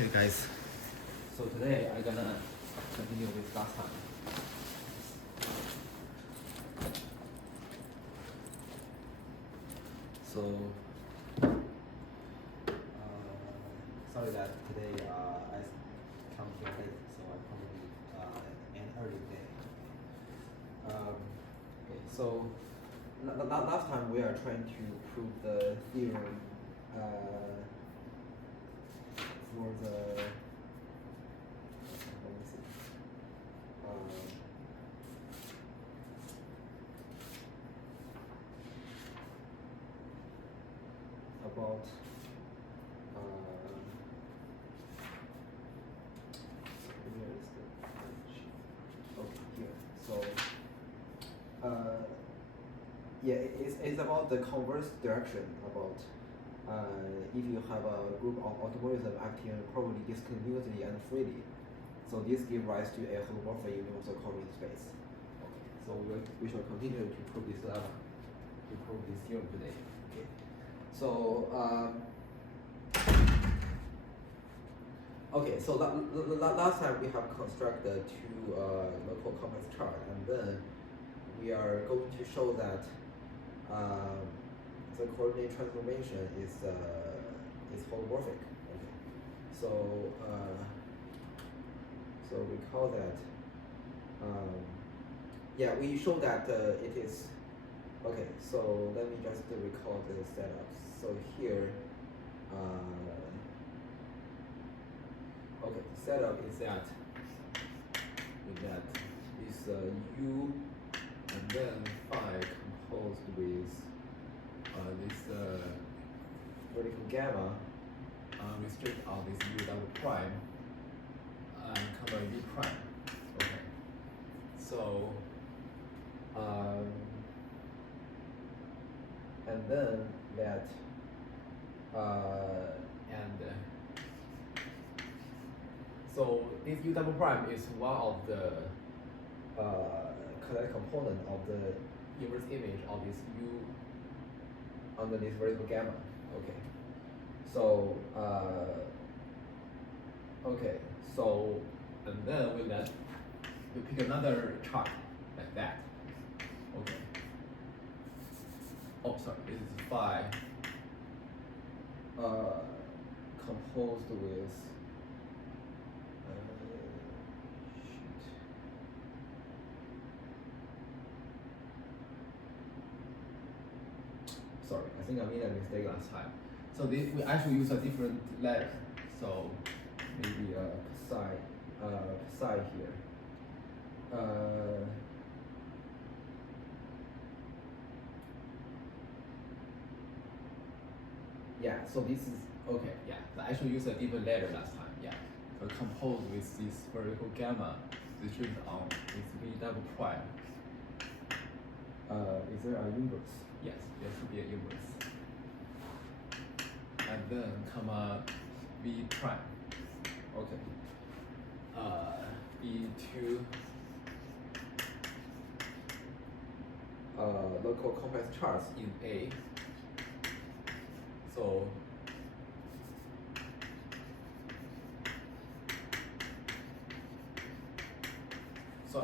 Hey guys, so today I'm gonna continue with last time. So, sorry that today I come here late, so I probably an early day. Okay, so last time we are trying to prove the theorem for the let me see. About where is the page? Okay, here. So yeah, it's about the converse direction. About if you have a group of automorism acting probably discontinuously and freely, so this gives rise to a holomorphic universal coordinate space. Okay, so we shall continue to prove this theorem today. Okay, so okay, so last time we have constructed two local complex chart, and then we are going to show that the coordinate transformation is holomorphic. Okay, so so we call that yeah, we show that it is okay. So let me just recall the setup. So here. Okay, setup is that is u and then phi composed with this vertical gamma restrict on this u double prime and comma v prime. Okay, so and then that so this u double prime is one of the kinetic component of the inverse image of this u under this vertical gamma. Okay, so okay, so and then we pick another chart like that. Okay. Oh, sorry. This is phi composed with. Sorry, I think I made a mistake last time. So we actually use a different letter. So maybe psi here. Yeah. So this is okay. Yeah. So I actually used a different letter last time. Yeah. So composed with this vertical gamma distributed on this v double prime. Is there an inverse? Yes, there should be an inverse. And then comma v prime. Okay. V2 local complex charts in A. So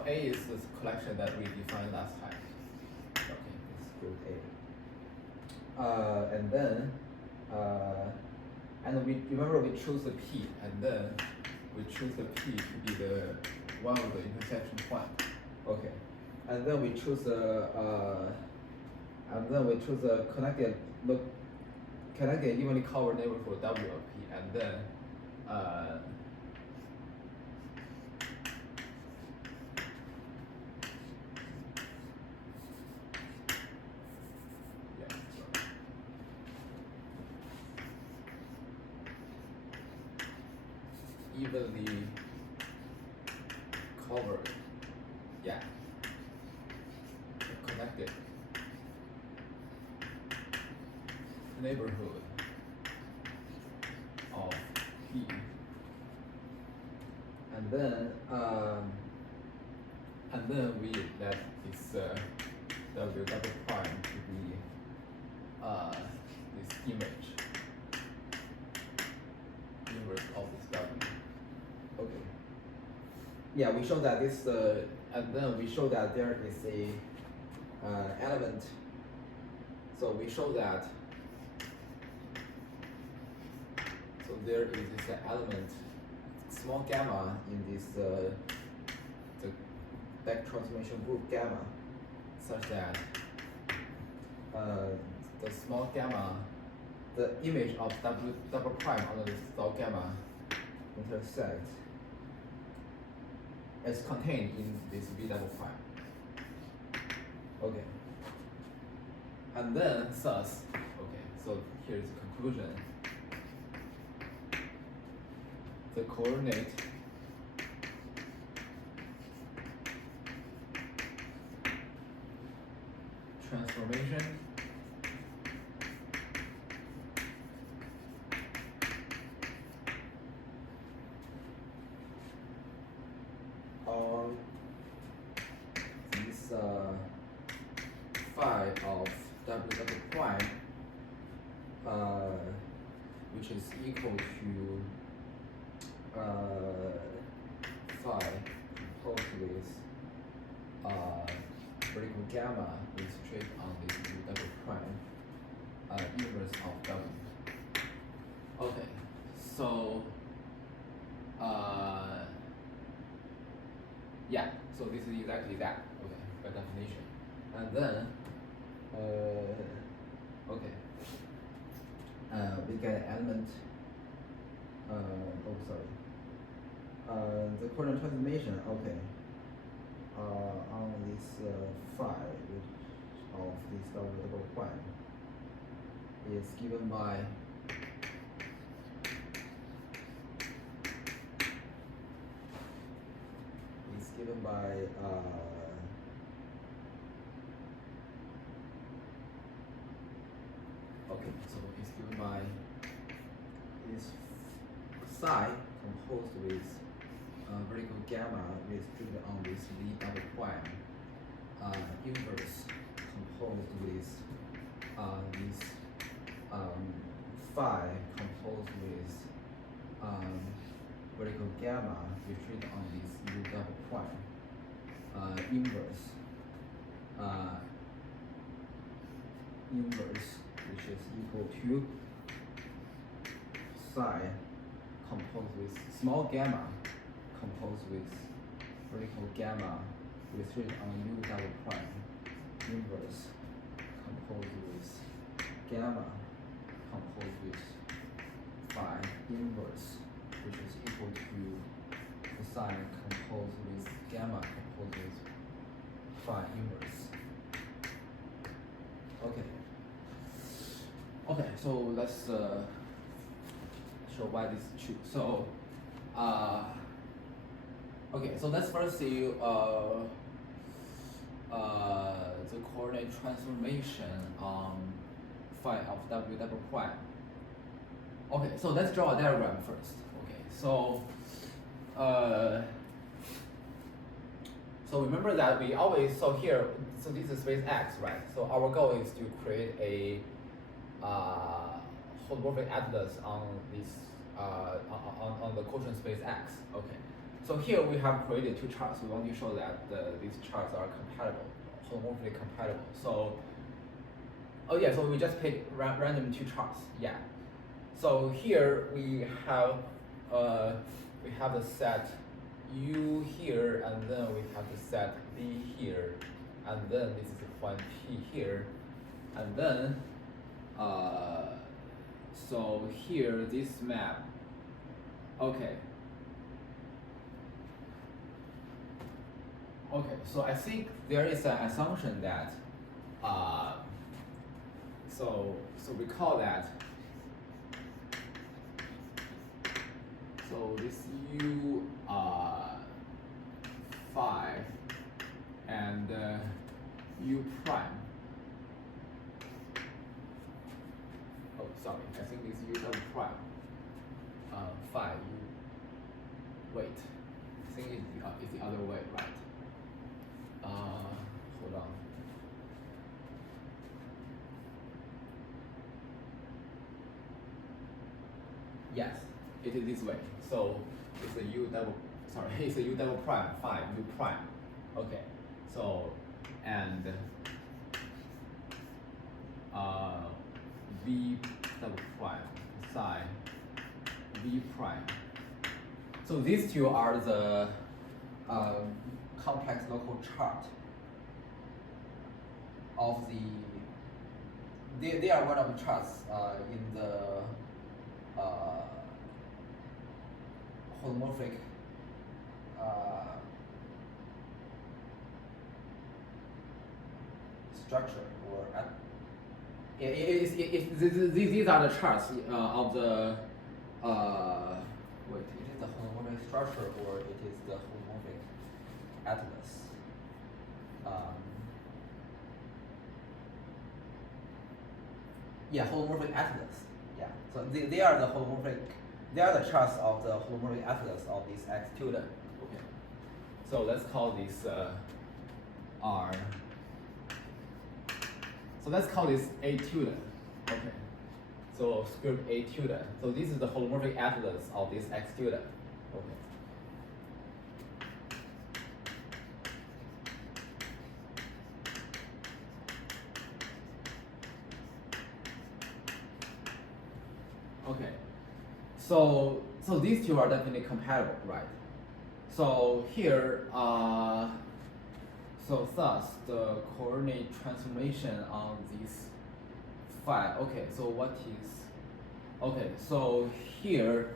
A is this collection that we defined last time. Okay, it's group A. And then and we remember we choose the P, and then we choose the P to be the one of the intersection point. Okay, and then we choose a connected evenly covered neighborhood W of P, and then evenly covered, yeah, connected neighborhood of P, and then we let this W double prime to be this image inverse of this W. yeah, we show that this, and then we show that there is a element. So we show that. So there is this element, small gamma in this the back transformation group gamma, such that the small gamma, the image of W double prime on the small gamma intersect is contained in this V double prime. Okay. And then thus, okay, so here's the conclusion. The coordinate transformation on this phi of W double prime, which is equal to phi composed with vertical gamma with straight on this U double prime, inverse of W. Okay, so yeah, so this is exactly that. Okay, by definition, and then okay, we get an element. Oh, sorry. The coordinate transformation, okay, on this phi, which of this double prime, is given by okay, so it's given by this psi composed with vertical gamma restricted on this V double prime, inverse composed with this phi composed with vertical gamma restricted on this U double prime, inverse which is equal to psi composed with small gamma composed with vertical gamma restricted on U double prime, inverse composed with gamma composed with phi inverse, which is equal to psi composed with gamma composed with phi inverse. Okay. Okay, so let's show why this is true. So, okay, so let's first see the coordinate transformation on phi of W double prime. Okay, so let's draw a diagram first. Okay, so so remember that we always, so here, so this is space X, right? So our goal is to create a holomorphic atlas on this on the quotient space X. Okay, so here we have created two charts. We want to show that these charts are compatible, holomorphically compatible. So, oh yeah, so we just pick random two charts. Yeah. So here we have the set U here, and then we have the set B here, and then this is the point P here, and then so here this map. Okay. Okay, so I think there is an assumption that so recall that. So this U phi and U prime. Oh, sorry, I think this U double prime. Phi U. Wait, I think it's the other way, right? Hold on. Yes, it is this way. So it's a U double. sorry, it's a u double prime phi u prime. Okay, so and v double prime psi v prime. So these two are the complex local chart of they are one of the charts in the holomorphic structure or these are the charts of the wait, it is the holomorphic structure or it is the holomorphic atlas. Yeah, holomorphic atlas. Yeah, so they are the holomorphic. They are the charts of the holomorphic atlas of this X tilde. Okay. So let's call this R. So let's call this A tilde. Okay. So script A tilde. So this is the holomorphic atlas of this X tilde. Okay. Okay, so these two are definitely compatible, right? So here, so thus the coordinate transformation on this phi. Okay, so what is? Okay, so here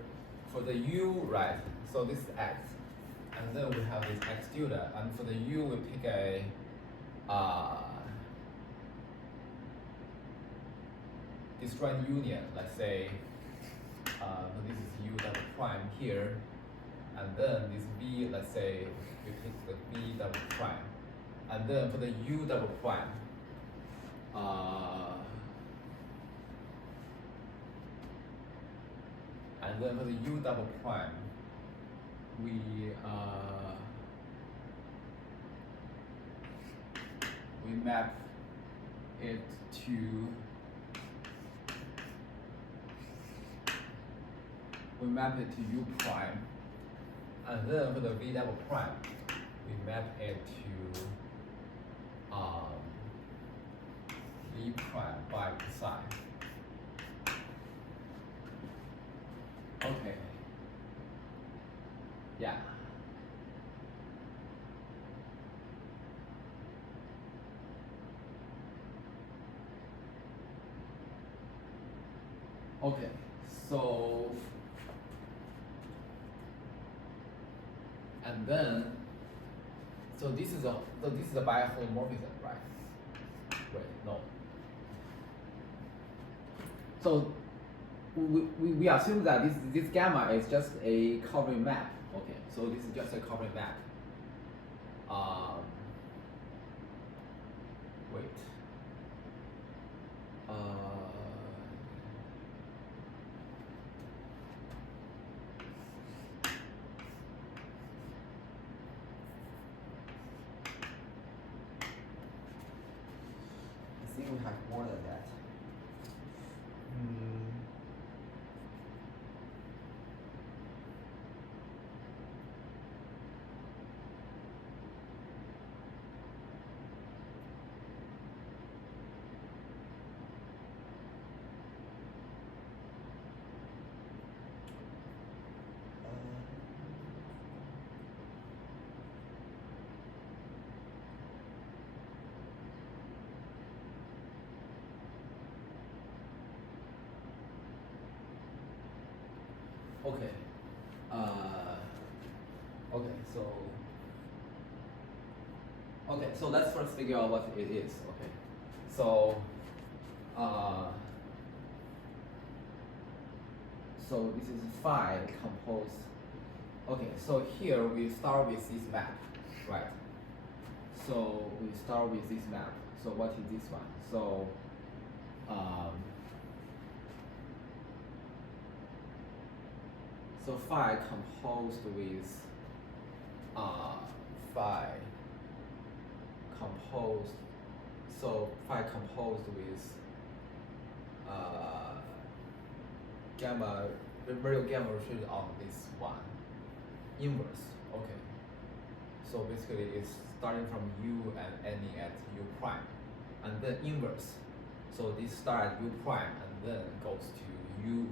for the u, right? So this is x, and then we have this x tilde, and for the u we pick a disjoint union. Let's say. This is u double prime here, and then this v, let's say we pick the v double prime, and then for the u double prime, and then for the u double prime, we map it to u prime, and then for the v double prime, we map it to v prime by psi. Okay. Yeah. Okay. So. And then, so this is a biholomorphism, right? Wait, no. So we assume that this gamma is just a covering map. Okay, so this is just a covering map. Wait. I think we have more than that. Okay. Okay, so let's first figure out what it is. Okay. So this is phi composed. Okay, so here we start with this map, right? So we start with this map. So what is this one? So so phi composed with phi composed with gamma, the real gamma restricted on this one inverse. Okay. So basically it's starting from U and ending at U prime. And then inverse. So this start at U prime and then goes to U.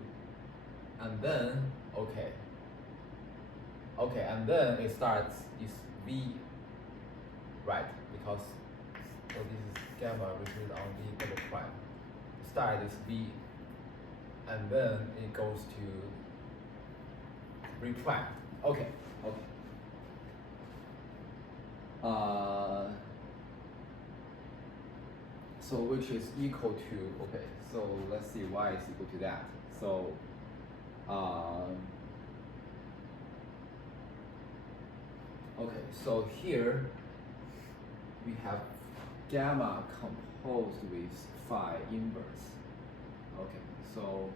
And then, okay. Okay, and then it starts is V, right? Because so this is gamma written on V double prime. Start is V, and then it goes to V prime. Okay, okay. So which is equal to, okay, so let's see y is equal to that. So okay, so here we have gamma composed with phi inverse. Okay, so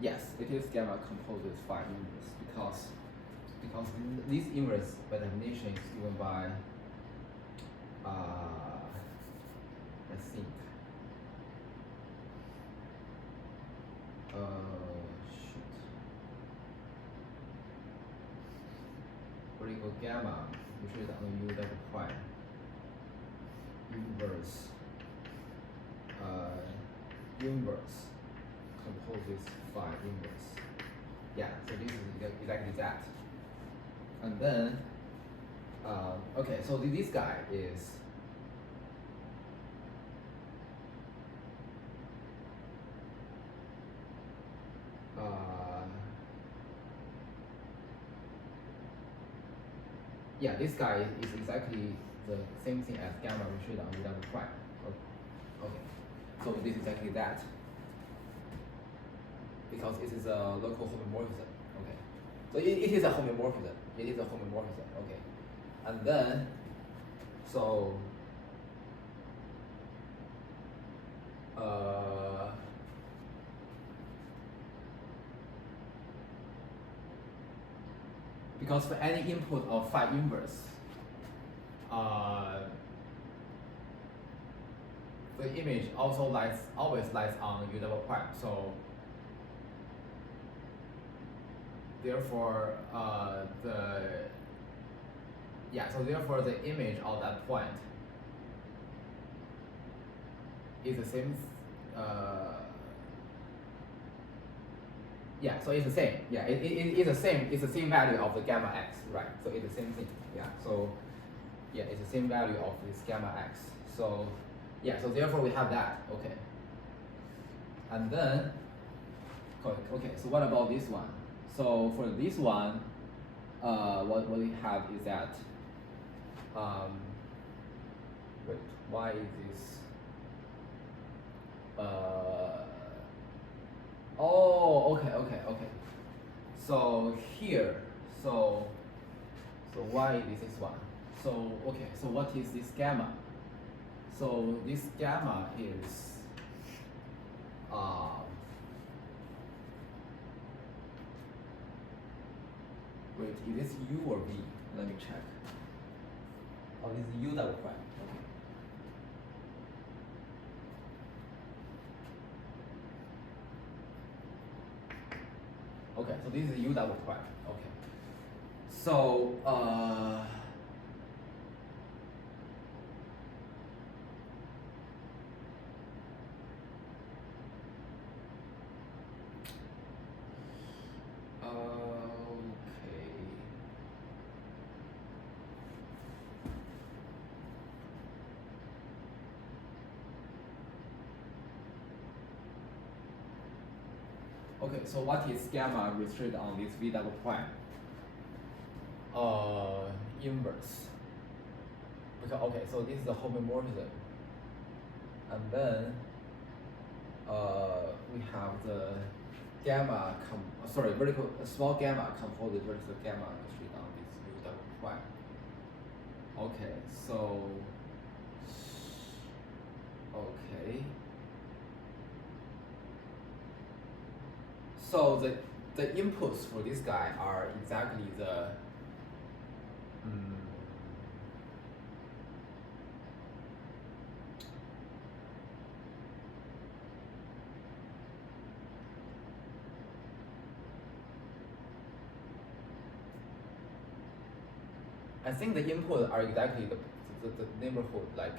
yes, it is gamma composed with phi inverse because this inverse by definition is given by let's think. Shoot. Vertical gamma, which is on U double prime. Inverse. Inverse composes phi inverse. Yeah, so this is exactly that. And then, okay, so this guy is yeah, this guy is exactly the same thing as gamma reshade on U double prime. Okay, so this is exactly that because it is a local homomorphism. Okay, so it is a homomorphism. It is a homomorphism. Okay, and then so because for any input of phi inverse, the image also always lies on U double prime. So therefore, therefore the image of that point is the same. Yeah, so it's the same. Yeah, it's the same. It's the same value of the gamma x, right? So it's the same thing. Yeah. So yeah, it's the same value of this gamma x. So yeah, so therefore we have that. Okay. And then okay. So what about this one? So for this one, what we have is that wait, why is this? Oh, okay. So here, so why this is one? So okay, so what is this gamma? So this gamma is wait, is this U or V? Let me check. Oh, this is U double prime. Okay, so this is U double prime. Okay. So okay, so what is gamma restricted on this V double prime? Inverse. Because okay, so this is a homomorphism, and then we have the gamma vertical small gamma composed with vertical gamma restricted on this U double prime. Okay, so okay. So the inputs for this guy are exactly the I think the input are exactly the neighborhood, like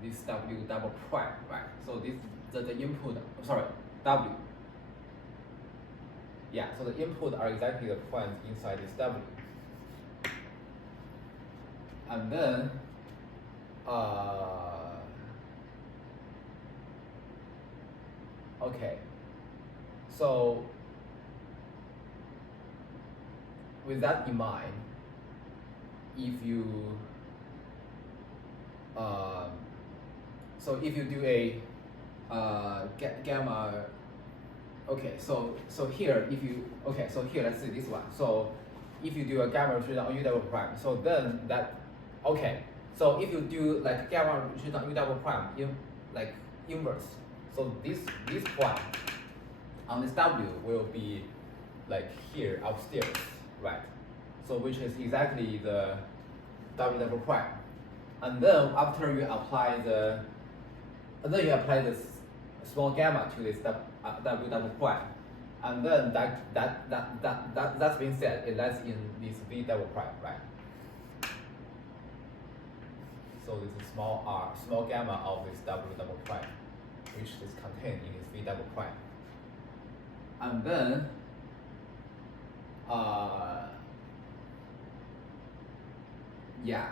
this W double prime, right? So this the input, sorry, W. Yeah, so the input are exactly the points inside this W. And then okay. So with that in mind, if you so if you do a gamma, okay, so here if you so here let's see this one. So if you do a gamma restriction on U double prime, so then that okay. So if you do like gamma restriction on U double prime in like inverse, so this point on this W will be like here upstairs, right? So which is exactly the W double prime. And then after you apply the small gamma to this W double prime, and then that's being said, it lies in this V double prime, right? So this is small gamma of this W double prime, which is contained in this V double prime. And then yeah.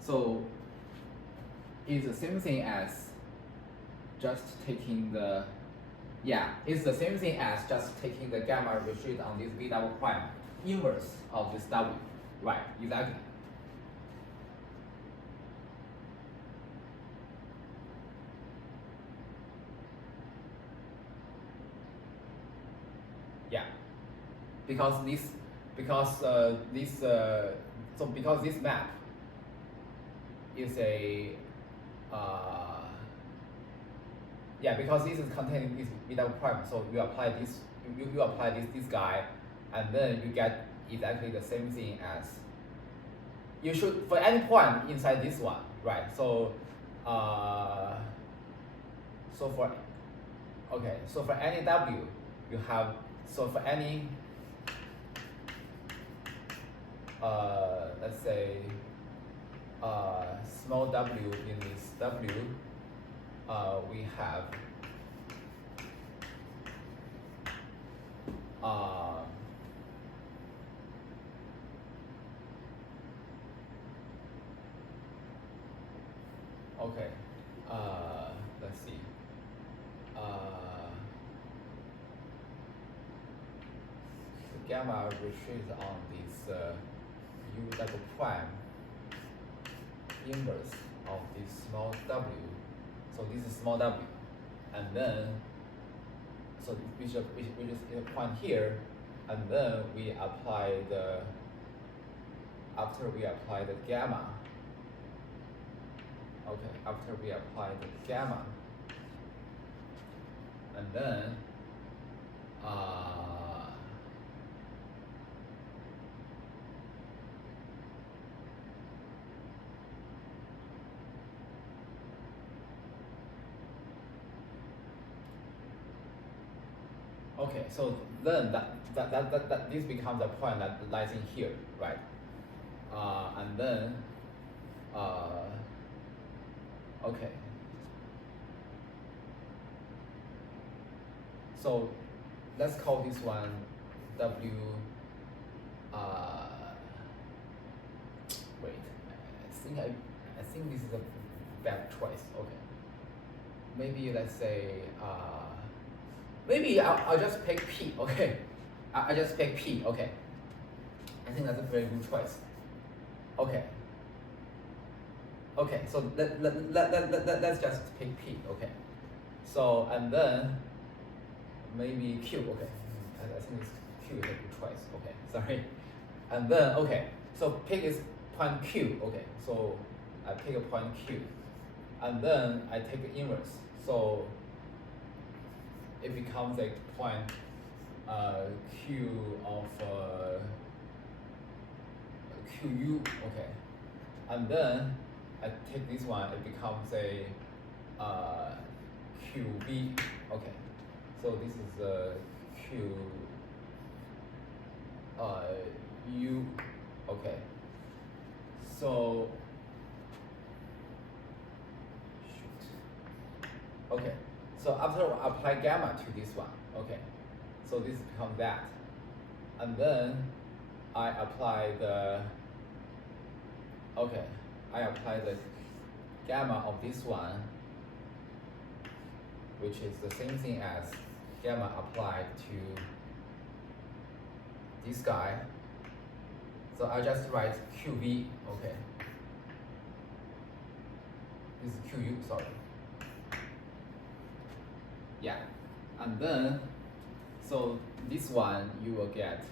So it's the same thing as just taking the it's the same thing as just taking the gamma restrict on this V double prime inverse of this W, right? Exactly. Yeah, because this map is a because this is containing this V double prime, so you apply this you apply this guy, and then you get exactly the same thing as you should for any point inside this one, right? So so for any W you have, so for any let's say small W in this W, we have okay, let's see. The gamma restricts on this U double prime inverse of this small W. So this is small W, and then so which is a point here, and then we apply the after we apply the gamma. Okay, after we apply the gamma, and then okay, so then that this becomes a point that lies in here, right? And then okay. So let's call this one W. Wait, I think this is a bad choice. Okay, maybe let's say maybe I'll just pick P. Okay, I just pick P. Okay, I think that's a very good choice. Okay. Okay, so let's just pick P. Okay, so and then maybe Q. Okay, I think this Q is a good choice. Okay, sorry. And then okay, so pick is point Q. Okay, so I pick a point Q, and then I take the inverse. So it becomes a point Q of QU, okay, and then I take this one, it becomes a QB, okay, so this is Q U, okay, so okay, so after I apply gamma to this one, okay, so this becomes that, and then I apply the gamma of this one, which is the same thing as gamma applied to this guy. So I just write QV, okay. This is QU, sorry. Yeah, and then, so this one you will get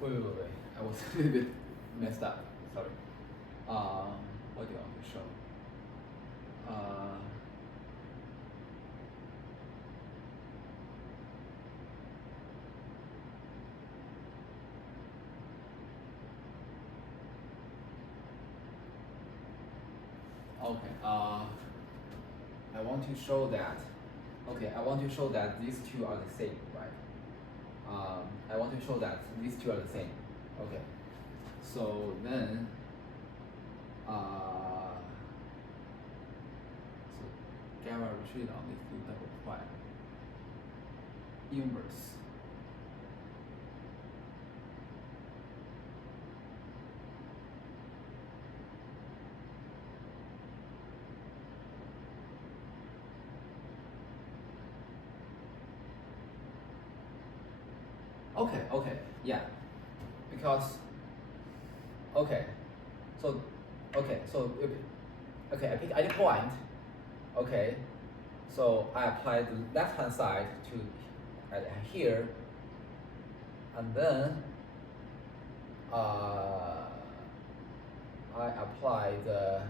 wait, I was a little bit messed up, sorry. What do you want to show? Okay, I want to show that, these two are the same, right? I want to show that these two are the same. Okay, so then, so gamma retreat on these two double prime inverse. Okay, yeah, because I pick any point, okay, so I apply the left hand side to here, and then I apply the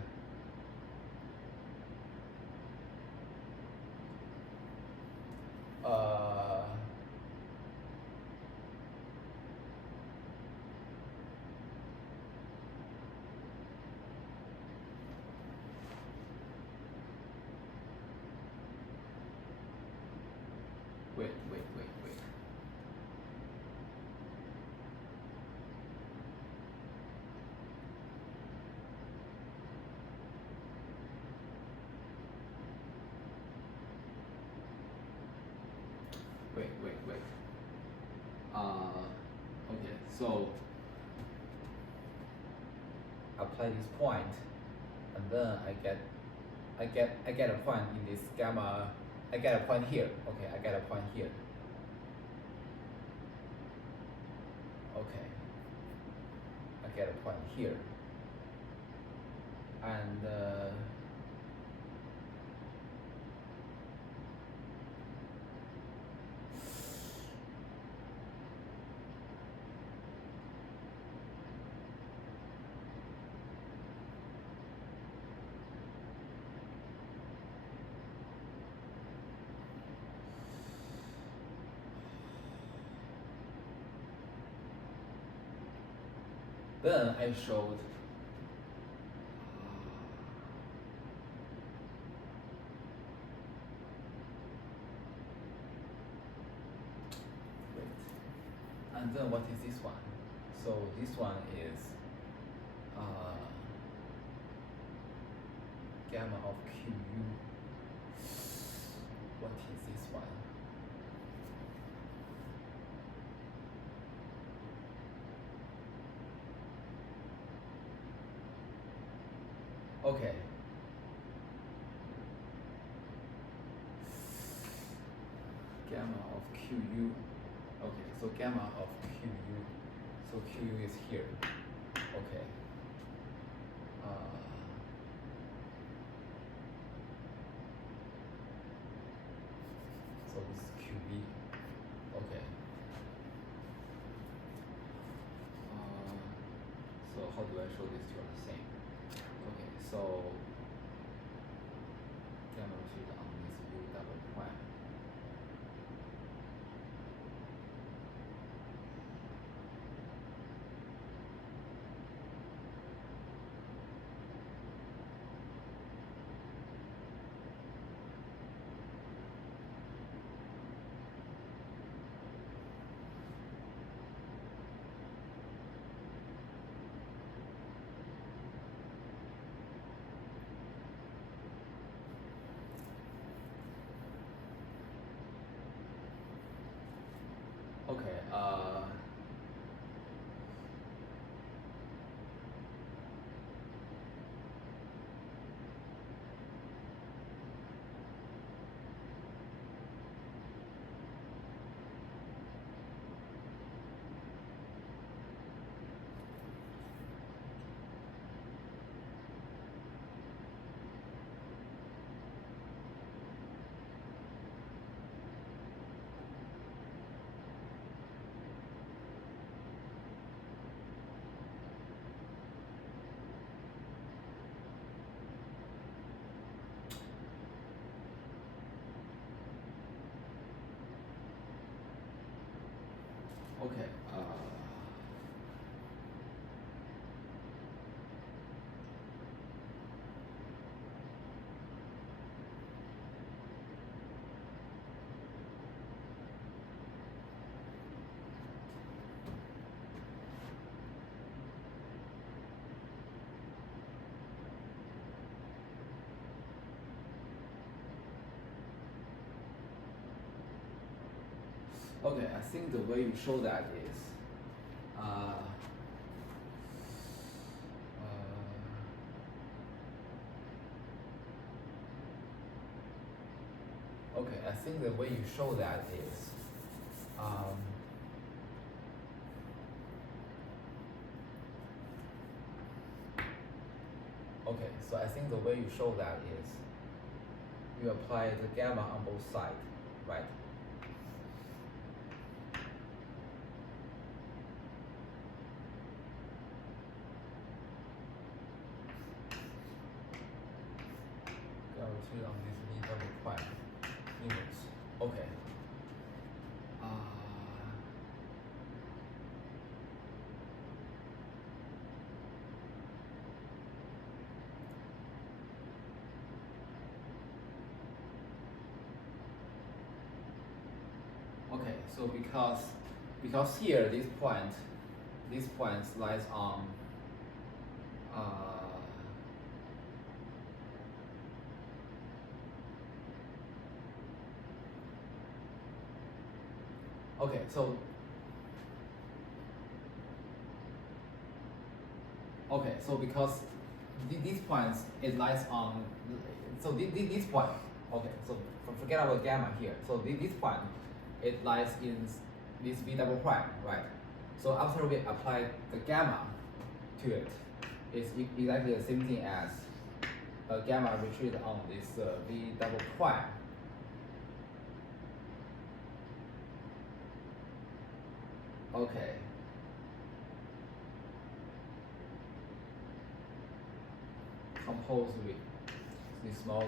wait. Okay, so apply this point, and then I get a point in this gamma. I get a point here. Okay, I get a point here. Okay, I get a point here, and then I showed and then what is this one? So this one is gamma of QU. What is this one? Okay. Gamma of QU. Okay, so gamma of QU. So QU is here. Okay. So this is QB. Okay. So how do I show these two are the same? Okay, so gamma rotated on this U double prime. Okay, okay, okay, I think the way you show that is, okay, I think the way you show that is, okay, so I think the way you show that is, you apply the gamma on both sides, right? Guaranteed on this V double prime inverse. Okay. Okay, so because here this point lies on okay, so because these points it lies on, so this point, okay, so forget about gamma here. So this point it lies in this V double prime, right? So after we apply the gamma to it, it's exactly the same thing as gamma retreat on this V double prime. Okay. Composed with this small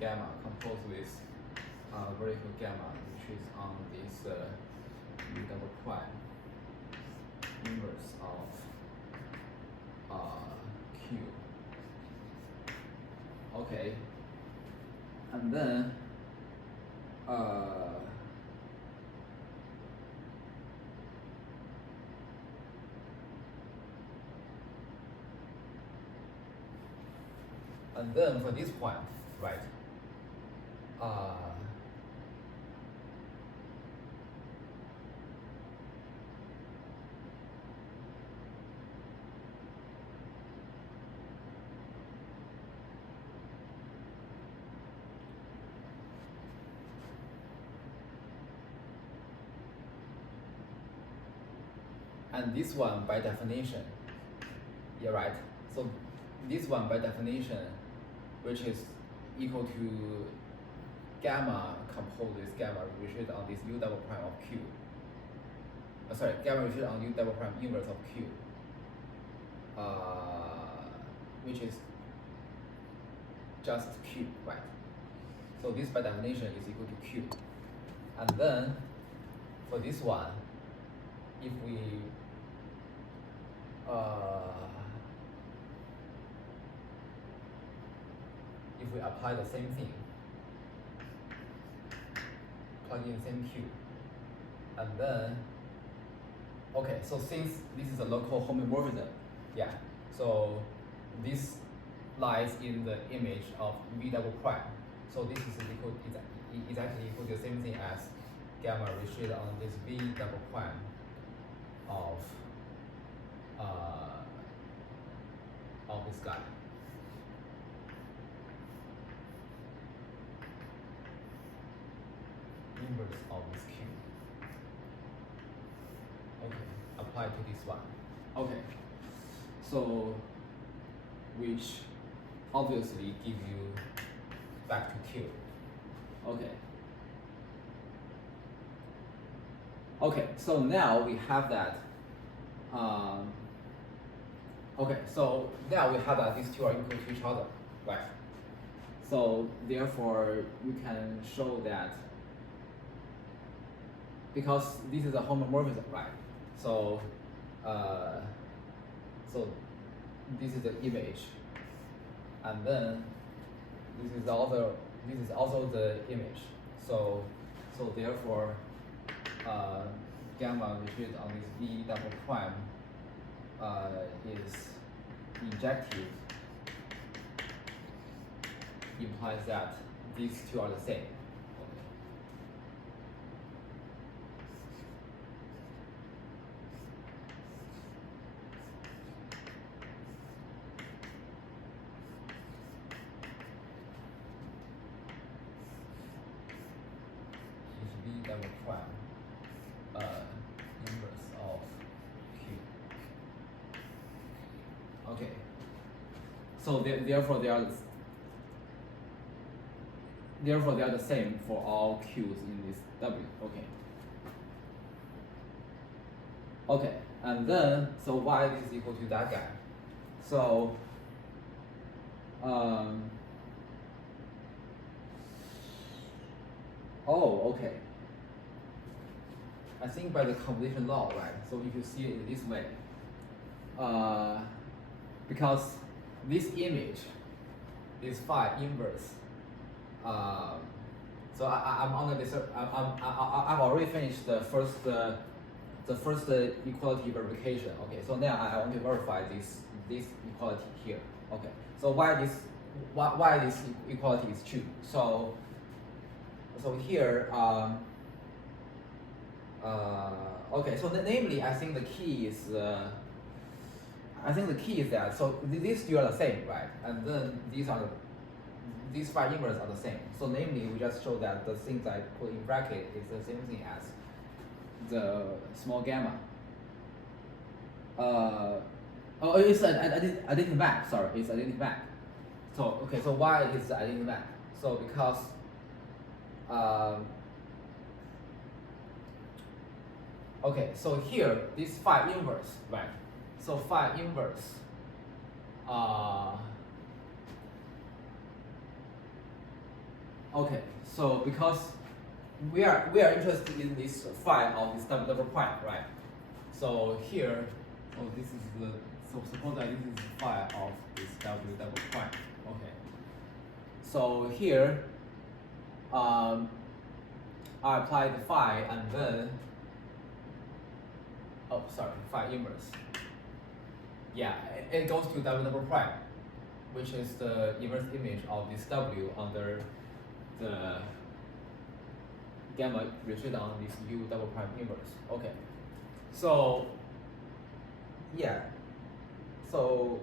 gamma, composed with vertical gamma, which is on this U double prime inverse of Q. Okay, and then for this point, right? and this one by definition, yeah, right. So this one by definition, which is equal to gamma composes gamma restricted on this u double prime of q. Sorry, gamma restricted on u double prime inverse of q, which is just q, right? So this by definition is equal to q. And then for this one, if we apply the same thing, plug in same q, and then okay, so since this is a local homomorphism, yeah, so this lies in the image of v double prime. So this is equal, it's actually equal to the same thing as gamma restricted on this v double prime of this guy. Inverse of this q. Okay, apply to this one. Okay, so which obviously give you back to q. Okay. Okay, so now we have that. Okay, so now we have that these two are equal to each other, right? So therefore, we can show that because this is a homomorphism, right? So, so this is the image, and then this is also the image. So therefore, gamma restricted on this v double prime is injective, implies that these two are the same. V double prime inverse of q. Okay. So therefore they are the same for all q's in this W. Okay. Okay, and then so y is equal to that guy. So oh, okay. I think by the convolution law, right? So if you see it in this way, because this image is phi inverse. So I'm on this. I've already finished the first equality verification. Okay, so now I want to verify this equality here. Okay, so why this equality is true? So here okay, so namely I think the key is that so these two are the same, right? And then these phi inverse are the same. So namely we just show that the things I put in bracket is the same thing as the small gamma. Oh, it's an identity map. Sorry, it's identity map. So okay, so why is the identity map? So because okay, so here this phi inverse, right? So phi inverse okay, so because we are interested in this phi of this double prime, right? So here, oh, this is the, so suppose that this is phi of this double prime. Okay. So here, I apply the phi and then, oh sorry, phi inverse. Yeah, it goes to double prime, which is the inverse image of this W under the gamma restricted on this U double prime inverse. Okay. So yeah. So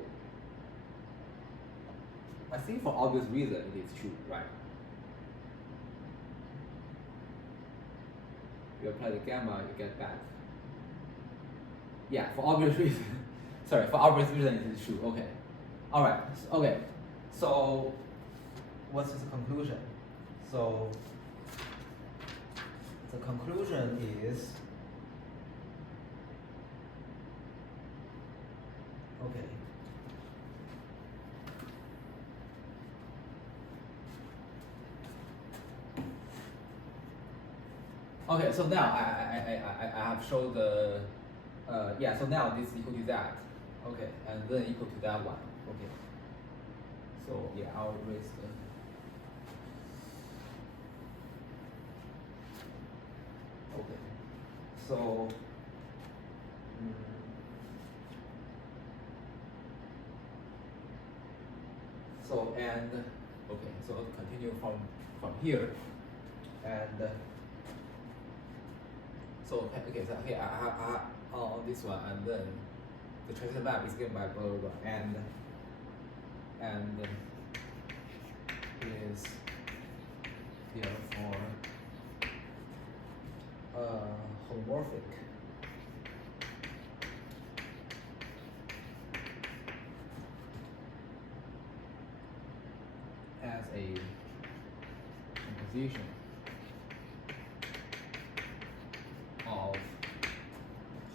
I think for obvious reason it is true, right? You apply the gamma, you get back Yeah, for obvious reason. Sorry, for obvious reason it is true. Okay. All right. Okay. So, what's the conclusion? So, the conclusion is okay. Okay, so now I have showed the yeah, so now this is equal to that. Okay, and then equal to that one. Okay. So yeah, I'll erase the okay. So so and okay, so I'll continue from here and so okay, so okay, I on this one, and then the transition map is given by blah blah blah, and is therefore holomorphic as a composition of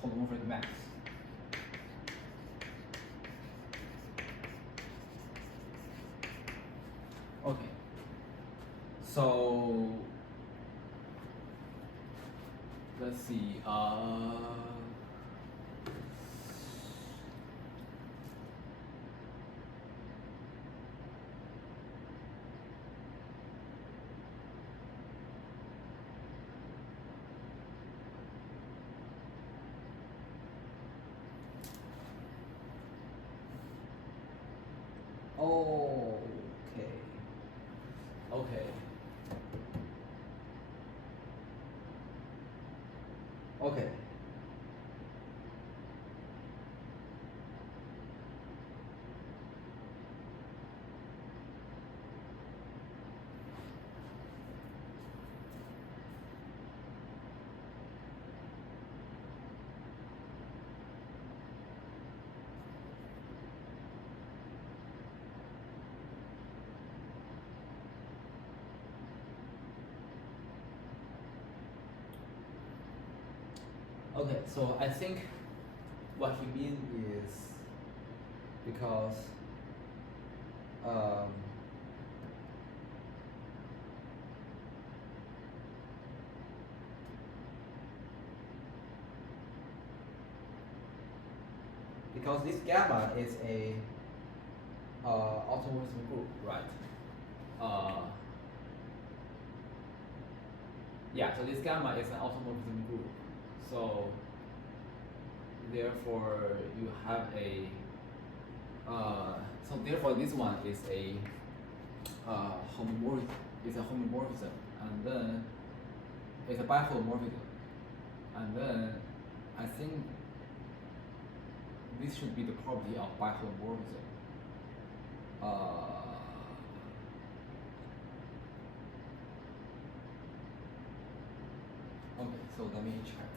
holomorphic maps. Okay. So let's see. Okay. Okay. Okay. Okay, so I think what he means is because this gamma is a automorphism group, right? Yeah, so this gamma is an automorphism group. So therefore you have a so therefore this one is a homomorphism, and then it's a biholomorphism, and then I think this should be the property of biholomorphism. Okay, so let me check.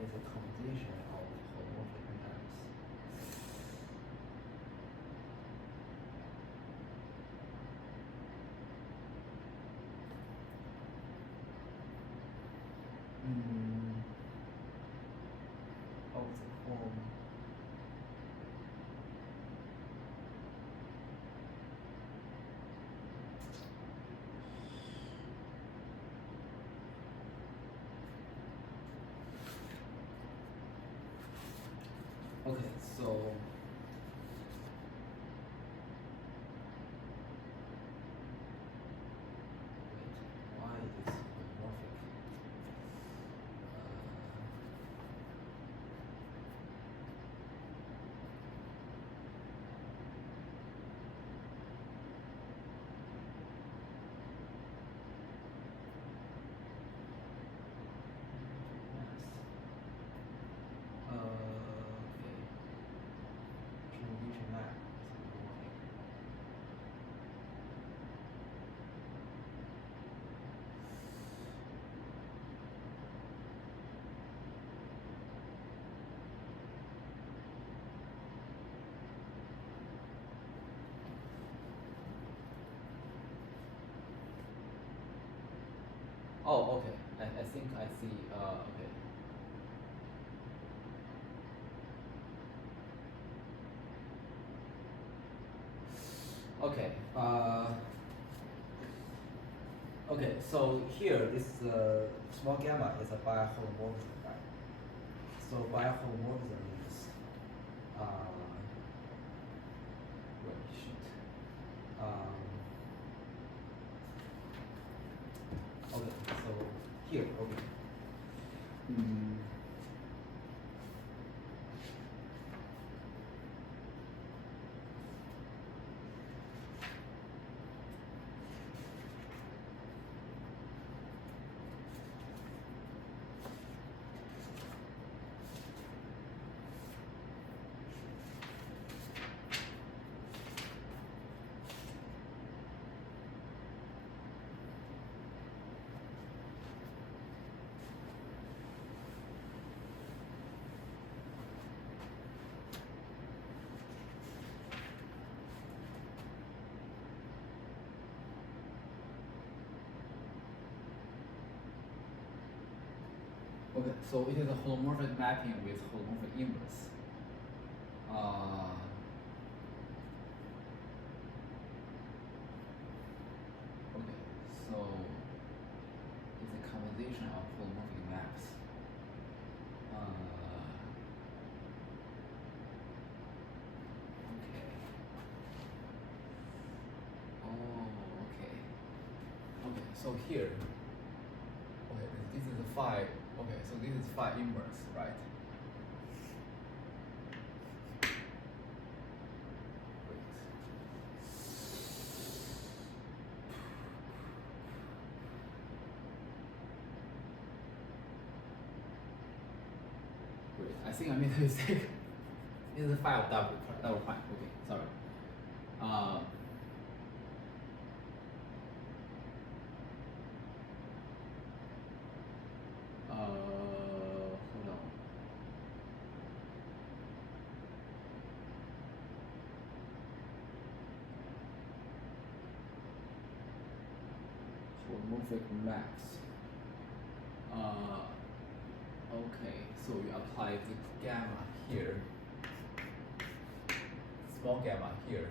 It's a composition of holomorphic maps. Of the form. Okay, so wait, why is this holomorphic? Okay. Oh, okay. I think I see. Okay. Okay. Okay. So here, this small gamma is a biholomorphism, right? So biholomorphism means, wait, shoot. Okay. So here, okay. Okay, so it is a holomorphic mapping with holomorphic inverse. Okay, so it's a combination of holomorphic maps. Okay. Oh, okay. Okay, so here. Okay, this is a phi. Okay, so this is phi inverse, right? Wait. Wait, I think I made a mistake. This is a phi of double prime. Okay, sorry. Hold on. Holomorphic maps. Okay, so you apply the gamma here, small gamma here.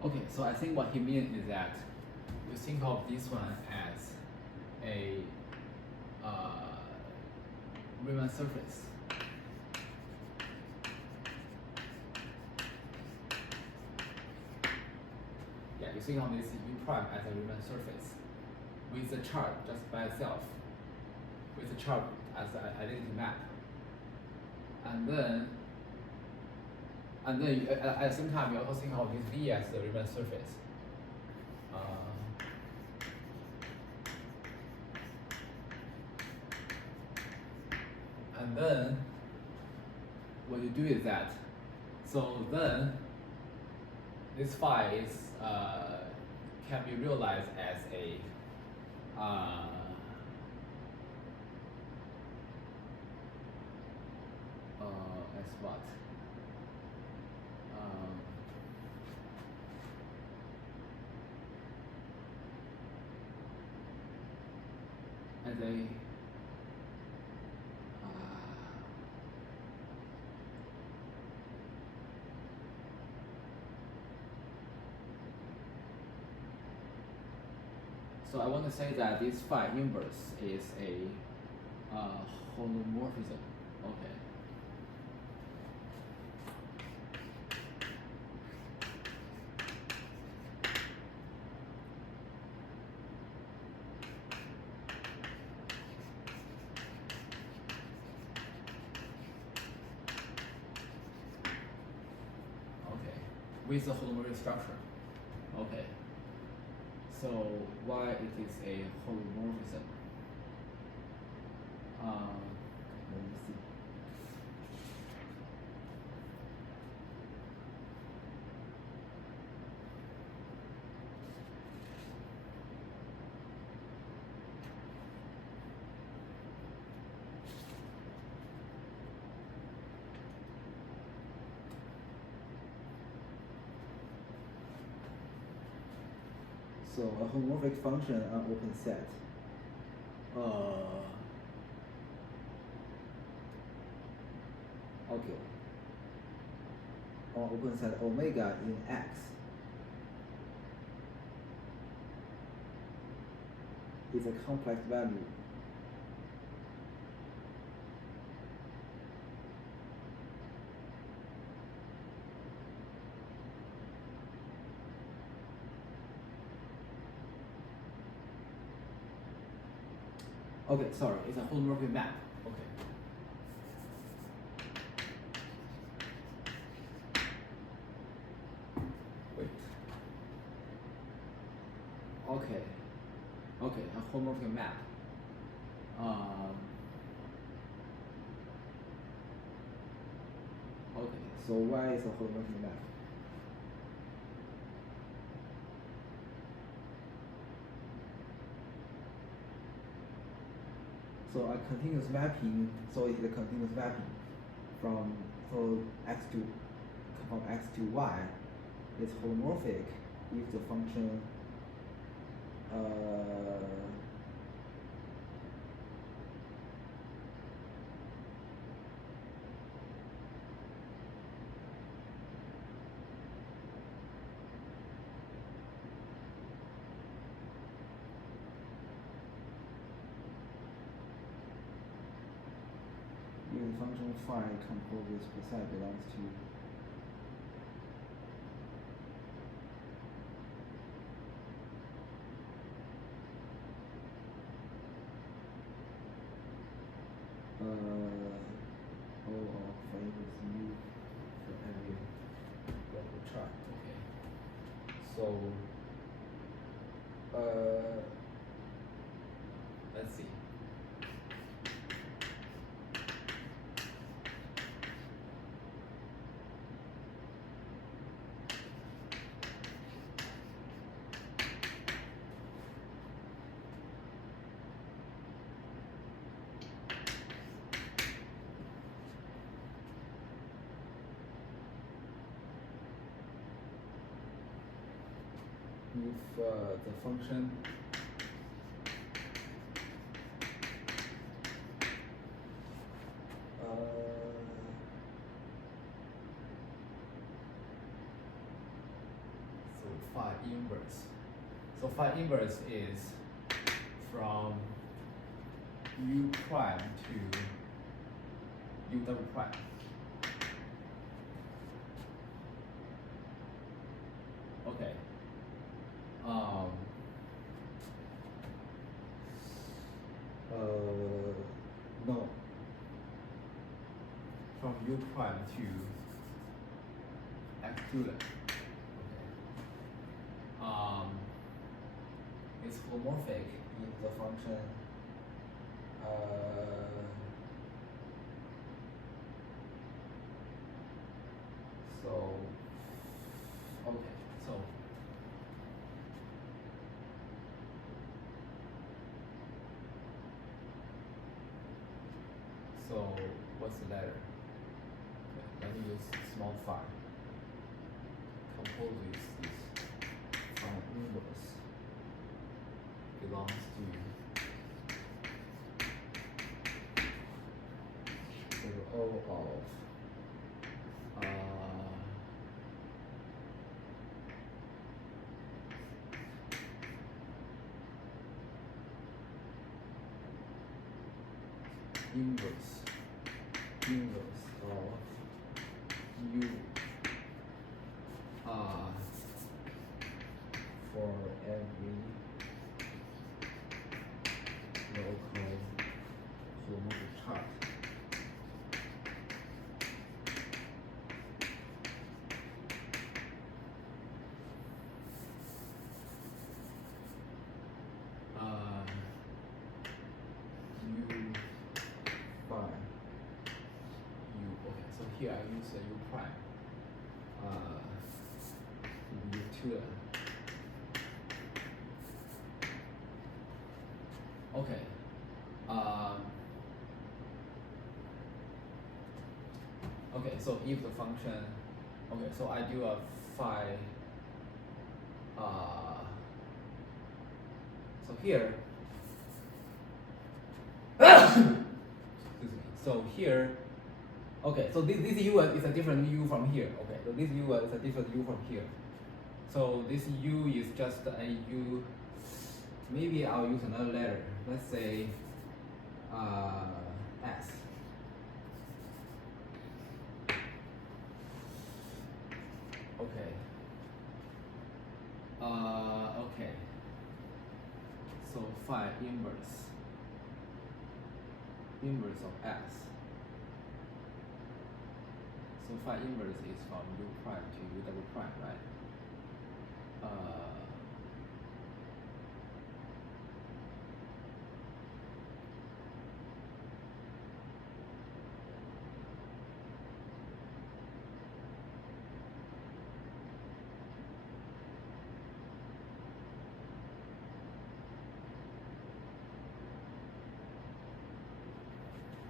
Okay, so I think what he means is that you think of this one as a Riemann surface. Yeah, you think of this U prime as a Riemann surface with the chart just by itself, with the chart as an identity map. And then And then at the same time, you also think of this V as the Riemann surface. And then what you do is that, so then this phi is can be realized as a as what? As a so I want to say that this phi inverse is a holomorphism. Okay. Okay, with the holomorphic structure. Okay. So why it is a holomorphism? Let me see. So a homomorphic function on open set. Okay. On open set omega in X is a complex value. Okay, sorry, it's a holomorphic map. Okay. Wait. Okay. Okay, a holomorphic map. Okay, so why is a holomorphic map? So a continuous mapping, so it's a continuous mapping from x to y is holomorphic if the function if the function phi composed with psi belongs to O of phi equals u for every local chart. Okay. So let's see. If the function so phi inverse. So phi inverse is from u prime to u double prime. Okay. No. From u prime to F2 okay. It's holomorphic if the function so okay so what's the letter? Okay, let me use small phi. Compose with this inverse belongs to the O of inverse of U for every local holomorphic chart. U phi. U okay, so here I use a U prime. U2 okay. Okay, so if the function okay, so I do a phi so here excuse me. So here okay, so this U is a different U from here. Okay, so this U is a different U from here. So this U is just a U. Maybe I'll use another letter. Let's say S. Okay. Okay. So phi inverse of S. So phi inverse is from U prime to U double prime, right?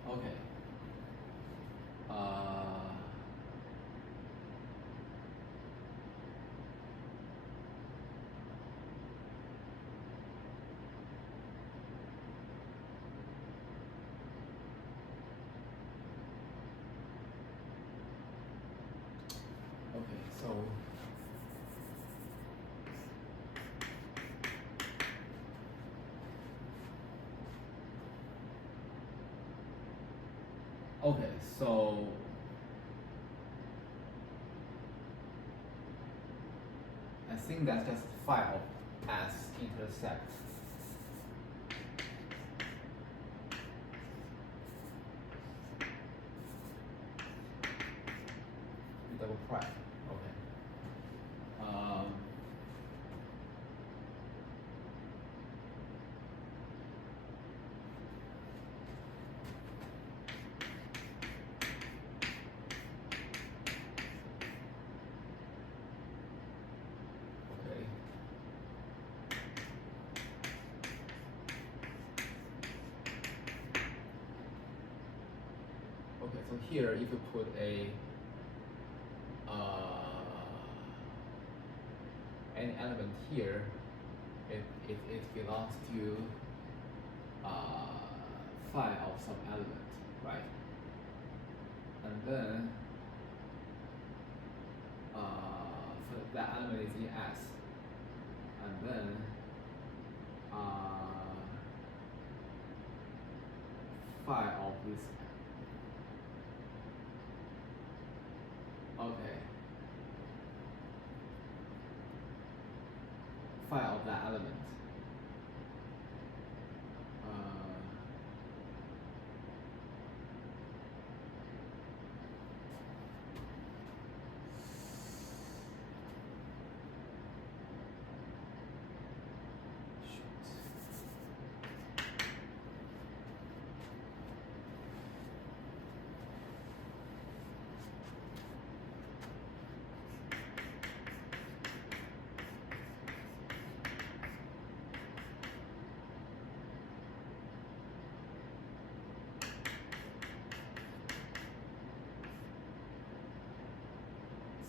Okay. Okay, so okay, so I think that's just phi of S intersect double prime. Okay. Okay. Okay, so here if you put any element here, it belongs to phi of some element, right? And then so that element is in S, and then phi of this. Okay. Phi of that element.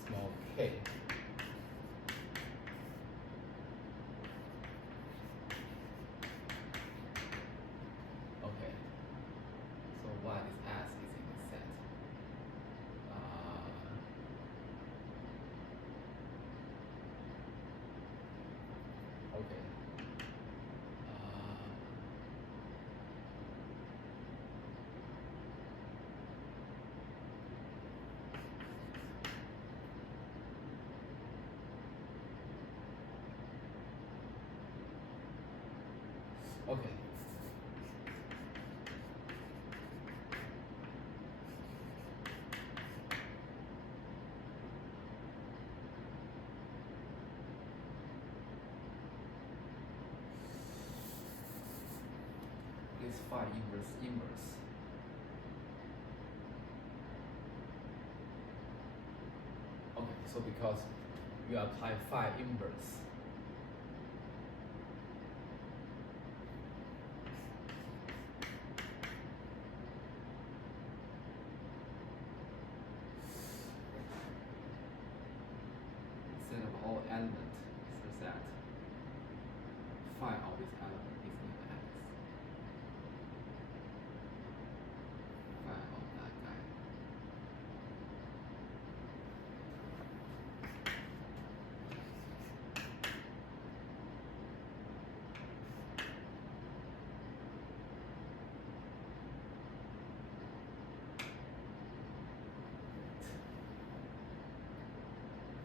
small k. Okay. So what is S is in the set. Okay. Okay. Is phi inverse. Okay, so because you apply phi inverse. Set of all elements such that phi of this element is in X. Phi of that guy.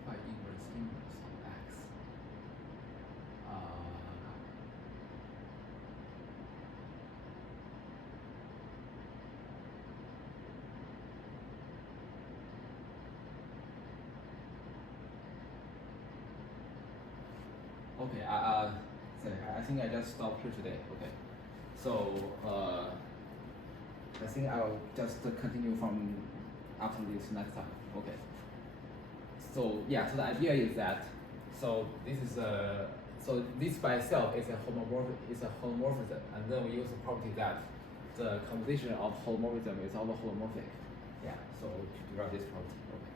Phi inverse of X. Okay, sorry, I think I just stopped here today. Okay, so I think I'll just continue from after this next time. Okay. So yeah, so the idea is that so this is so this by itself is a holomorphism, and then we use the property that the composition of holomorphism is holomorphic. Yeah, so to derive this property. Okay.